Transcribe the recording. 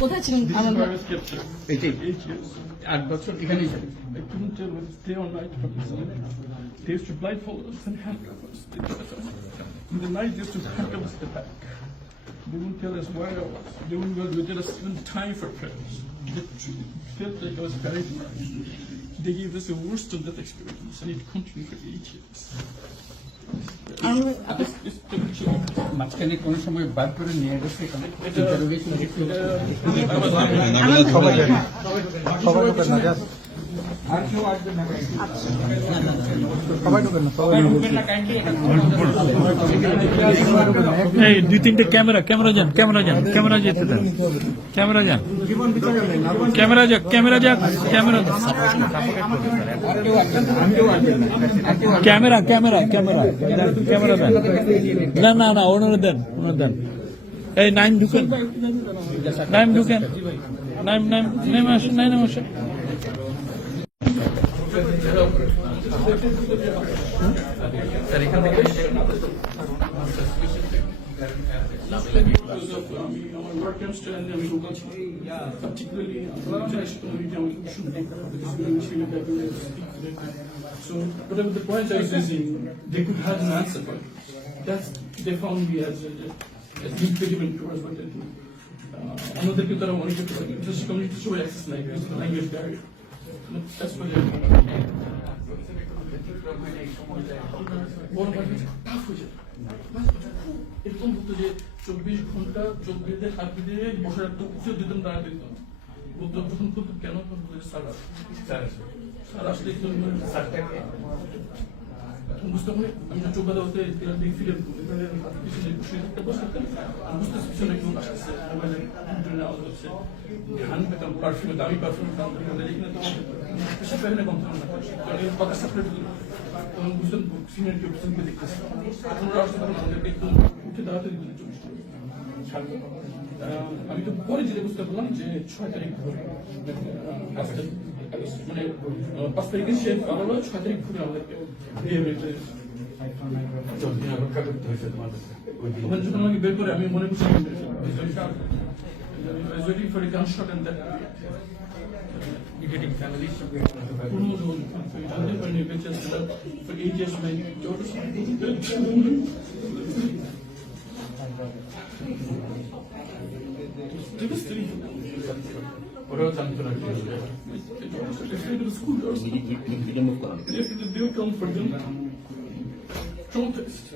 কোথায় ছিলেন আনন্দ? এটাই 8 বছর এখানেই ছিল। I couldn't tell whether stay or night from the sun. They used to blindfold us and handcuff us. In the night, they used to handcuff us at the back. They wouldn't tell us where I was. They wouldn't tell us even time for prayers. It felt like I was buried alive. They gave us the worst of that experience, and it continued for 8 years. মাঝখানে কোনো সময় বার করে নিয়ে গেছে এখানে আর কেউ আসবে না, সবাই ঢুকেন না, সবাই ঢুকেন না কাইন্ডলি। এই 2-3টে ক্যামেরা যান ক্যামেরা যেতে দেন, ক্যামেরা যান, ক্যামেরা যাক ক্যামেরা দেন, না ওনারা দেন। এই নাইম ঢুকেন, নাইম আসেন, আসেন। স্যার এখান থেকে Our work comes to end, and we will particularly international media, we should make because we really have to speak to them. So whatever the point I was using, they could have an answer for it. They found me as impediment towards what they do. Another people are wanting to just community show access like this, language barrier. That's what they're এরকম হতো যে 24 ঘন্টা চোখ বেঁধে হাত বেঁধে বসে রাখতো, কিছু দিতাম দাঁড়া দিতাম বলতো, তখন বলতো কেন স্যার আসলে বুঝতে পারি আমি চোখ বাঁধা হতে ফিরে পিছনে বসে থাকতে বসে থাকতাম, বুঝতে পিছনে কেউ আসতেছে, মোবাইলে আওয়াজ হচ্ছে, ঘান পেতাম, পারফিউমে দামি পারফিউম দেখি না তোমার পেশা পেলে কম থাকুন না কথা সাপ্লাই তখন বুঝতাম সিনিয়র কেউ পিছনকে দেখতেছে, এখন ওরা আসতে তখন আমাদেরকে একদম উঠে দাঁড়াতে দিতেন 24 ঘন্টা। আমি তো পরে যেটা বুঝতে পারলাম যে 6 তারিখ ধরে মানে 5 তারিখে সে পালালো, 6 তারিখ ধরে আমাদেরকে ওখানে যখন আমাকে বের করে আমি মনে করছি waiting for a gunshot and that getting family for 8 years my daughters ওরাও জানতো না school they come for them traumatized